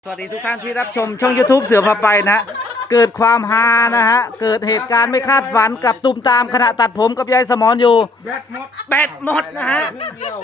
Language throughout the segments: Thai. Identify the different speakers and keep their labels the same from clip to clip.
Speaker 1: สวัสดีทุกท่านที่รับชมช่อง YouTube เสือพาไปนะเกิดความฮานะฮะเกิดเหตุการณ์ไม่คาดฝันกับตุ่มตามขณะตัดผมกับยายสมอนอยู่แบตหมดนะฮะ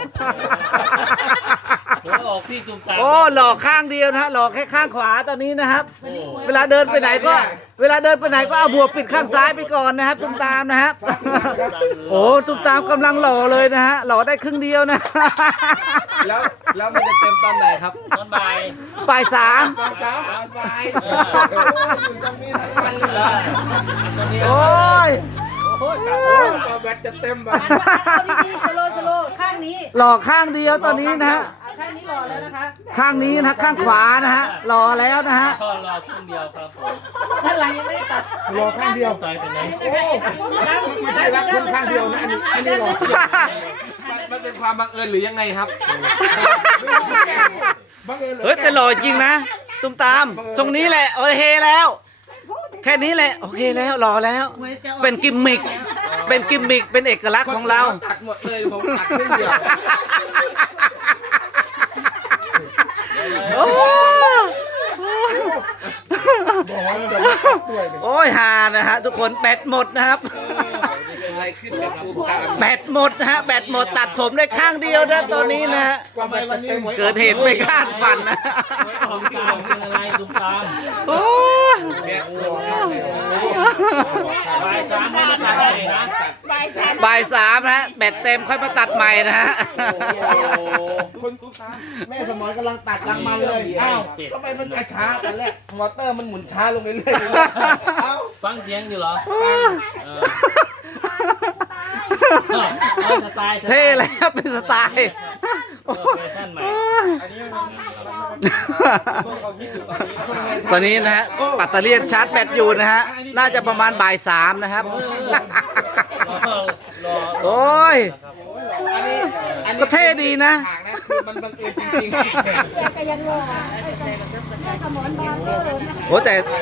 Speaker 2: ออกพี่ตุ่มตาม
Speaker 1: โอ้หลอกข้างเดียวนะฮะหลอกแค่ข้างขวาตอนนี้นะครับเวลาเดินไปไหนก็เอาบัวปิดข้างซ้ายไปก่อนนะครับตุ่มตามนะครับโอ้ตุ่มตามกำลังหล่อเลยนะฮะหล่อได้ครึ่งเดียวนะ
Speaker 3: แล้วมันจะเต็มตอนไหนครับ
Speaker 2: ตอนบ่าย
Speaker 1: บ่ายสาม
Speaker 3: บ่ายอยู่ตรงนี้ทั้งวันเลยเหรอ
Speaker 1: โอ้ย
Speaker 2: โอ้ย
Speaker 3: แบตจะเต็มบ่
Speaker 4: เอาดีๆสโลว์ข้างนี้
Speaker 1: หล่อข้างเดียวตอนนี้นะฮะ
Speaker 4: ข้างนี้รอแล้วนะคะ
Speaker 1: ข้างนี้นะข้างขวานะฮะรอแล้วนะฮะ
Speaker 2: ก็รอครึ่งเดียวครับผม
Speaker 4: ด้านหลังยังไม่ได้ตัด
Speaker 3: รอข้างเดียว
Speaker 2: ต่อยไปไหน
Speaker 3: ไม่ใช่รักคุณข้างเดียวนะอันนี้รอมันเป็นความบังเอิญหรือยังไงครับบังเอิญเหรอ
Speaker 1: เฮ้ยแต่หล่อจริงนะตุ้มตามทรงนี้แหละโอเคแล้ว แค่นี้แหละโอเคแล้วหล่อแล้ว เป็นกิมมิกเป็นเอกลักษณ์ของเรา
Speaker 3: ตัดหมดเลยผมตัดครึ่งเดียว
Speaker 1: โอ้โอ้ยฮานะฮะทุกคนแบตหมดนะครับ
Speaker 3: อะไรขึ้นกับตูมตาม
Speaker 1: แบตหมดนะฮะแบตหมดตัดผมได้ข้างเดียวนะตอนนี้นะฮะ
Speaker 3: ทำไมวันนี้
Speaker 1: เกิดเหตุไม่คาดฝันนะ
Speaker 2: ตุ่มตามเป็นอะไรตุ่มตาม
Speaker 1: โอ้ย
Speaker 2: บ่ายสามไม่มาตัดเลยนะ
Speaker 1: บ่ายสามนะฮะแบตเต็มค่อยมาตัดใหม่นะฮะ
Speaker 3: คุณแม่สมอนกำลังตัดรังมันเลยอ้าวทำไมมันช้าตอนแรกมอเตอร์มันหมุนช้าลงเรื่อยๆเอ้า
Speaker 2: ฟังเสียงอยู่เหรอเอาสไตล์
Speaker 1: เท่แล้วเป็นสไตล์
Speaker 2: แฟชั่นใหม่
Speaker 1: ตอนนี้นะฮะปัตเตอร์เลียนชาร์จแบตอยู่นะฮะน่าจะประมาณบ่ายสามนะครับ
Speaker 2: รอ
Speaker 1: โอ้ย
Speaker 3: อันนี้
Speaker 1: ก็เท่ดีนะ
Speaker 3: ฉากนะคือมันบังเอิญจริง
Speaker 5: ก็ยังรอแม่สมอนบาร์เบอร์นะคะ
Speaker 1: โอ้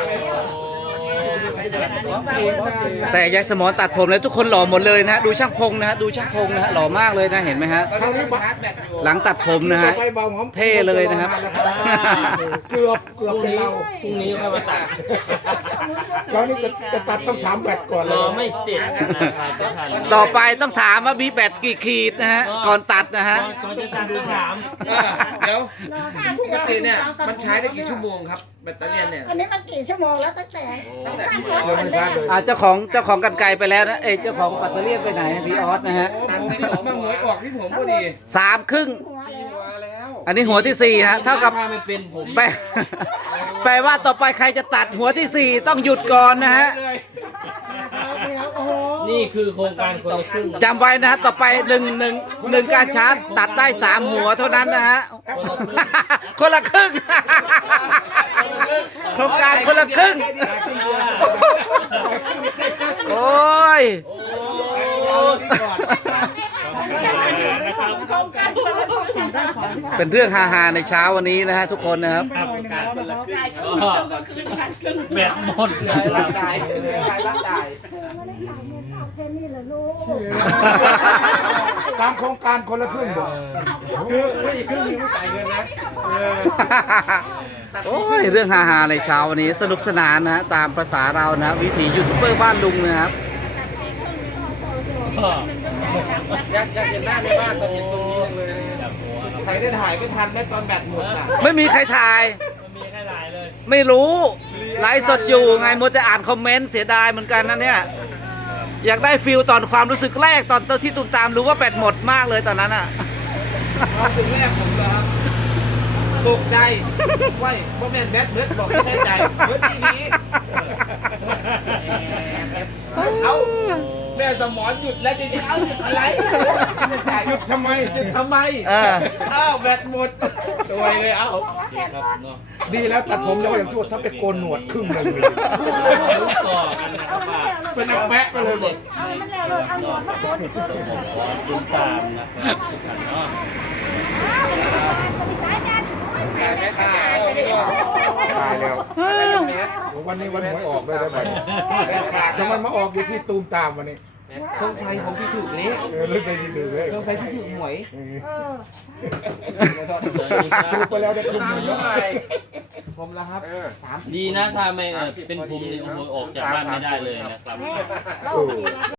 Speaker 1: แต่ยายสมอนตัดผมเลยทุกคนหล่อหมดเลยนะฮะดูช่างพงนะฮะดูช่างพงนะฮะหล่อมากเลยนะเห็นไหมฮะ
Speaker 3: ๆตอนนี้ชาร์จแบตอยู่
Speaker 1: หลังตัดผมนะฮะเท่เลยนะครับ
Speaker 6: เกือบเป็นเรา
Speaker 2: พรุ่งนี้ค่อยมาตัด
Speaker 6: คราวนี้จะตัดต้องถามแบตก่อน
Speaker 2: ร
Speaker 6: เลย
Speaker 2: อไม่เสร็จนะครับไม่ทัน
Speaker 1: ต่อไปต้องถามว่ามีแบตกี่ขีดนะฮะก่อนตัดนะฮะ
Speaker 2: ก่อนจะตัดดูถาม
Speaker 3: เดี๋ยวปกติเนี่ยมันใช้ได้กี่ชั่วโมงครับแบตเตอรี่เนี่ย
Speaker 5: อันนี้มันกี่ชั่วโมงแล้วตั้งแต่
Speaker 6: เดี๋ยวไม่ทราบเลย
Speaker 1: เจ้าของกันไกลไปแล้วนะเจ้าของปัตเตอร์เลียนไปไหนพี่ออสนะฮะ
Speaker 3: โอ้ผมที่ผมมาหวยออกที่ผมพอดี
Speaker 1: 3 ครึ่ง
Speaker 3: หัวแล้ว
Speaker 1: อันนี้หัวที่ 4 ฮะเท่ากับ
Speaker 2: ถ้าไม่เป็นผม
Speaker 1: แปลว่าต่อไปใครจะตัดหัวที่ 4 ต้องหยุดก่อนนะฮะ
Speaker 3: เลย
Speaker 2: นี่คือโครงการคนละครึ่ง
Speaker 1: จำไว้นะฮะต่อไป1การชาร์จตัดได้ 3 หัวเท่านั้นนะฮะคนละครึ่งโครงการคนละครึ่งโอ้ย
Speaker 3: เอาที่ก่อน
Speaker 1: เป็นเรื่องฮาๆในเช้าวันนี้นะฮะทุกคนนะครับ
Speaker 2: แบตหมด
Speaker 3: ใช้ร่างกายใช้ร่างกาย
Speaker 5: เทนนี่เหรอลูก
Speaker 6: ตามโครงการคนละครึ่งบอก
Speaker 3: คืออีกครึ่งนึงไม่จ่ายเงินนะ
Speaker 1: โอ้ยเรื่องฮาๆในเช้าวันนี้สนุกสนานนะฮะตามภาษาเรานะวิถียูทูบเบอร์บ้านลุงนะครับ
Speaker 3: อยากเห็นหน้าในบ้านตอนเห็นทรงนี้เลยใครได้ถ่ายไม่ทันแม่ตอนแบตหมดอ่ะ
Speaker 1: ไม่มีใครถ่าย
Speaker 2: มีแค่หลายเลย
Speaker 1: ไม่รู้ไลฟ์สดอยู่ไงมัวแต่อ่านคอมเมนต์เสียดายเหมือนกันนะเนี่ยอยากได้ฟิลตอนความรู้สึกแรกตอนที่ตุ้มตามรู้ว่าแบตหมดมากเลยตอนนั้นอ่ะ
Speaker 3: ความรู้สึกแรกผมเหรอครับตกใจว่าแม่นแบตเบิดบอกไม่แน่ใจเบิดทีนี้เอาแม่สมอนหยุดแล้วจริงๆเอาหยุดอะไรหยุดทำไมหยุดทำไมอ้าวแบตหมดสวยเลยเอา
Speaker 2: ครับเนาะ
Speaker 6: ดีแล้วตัดผมแล้วอย่างชั่วถ้าไปโกนหนวดครึ่งหนึ่งเลย
Speaker 2: รู้ต่อกันนะครับว่า
Speaker 6: เป็นแปะไปเลยหมด
Speaker 5: เอามันแล้วเลยเอาหนวดมาโกน
Speaker 2: ตุ้มตามนะครับทุกท่านเนาะ
Speaker 6: ตายแล้ววันนี้วันหวยออกเลยได้ไหม
Speaker 3: แบตขาด
Speaker 6: ทำไมมาออกอยู่ที่ตูมตามวันนี้
Speaker 3: เครื่องใช้ผมที่ถูกนี้
Speaker 6: เลิกใจที่ถือเลย
Speaker 3: เครื่องใช้ที่ถูกหวย
Speaker 5: เออ
Speaker 6: ถูกไปแล้วได้ครึ่งหนึ่ง
Speaker 3: อายุเท่าไหร่ผมแล้วครับ
Speaker 2: ดีนะถ้าไม่เป็นภูมิเนี่ยโอ้โหออกจากบ้านไม่ได้เลยนะครับ
Speaker 5: เรา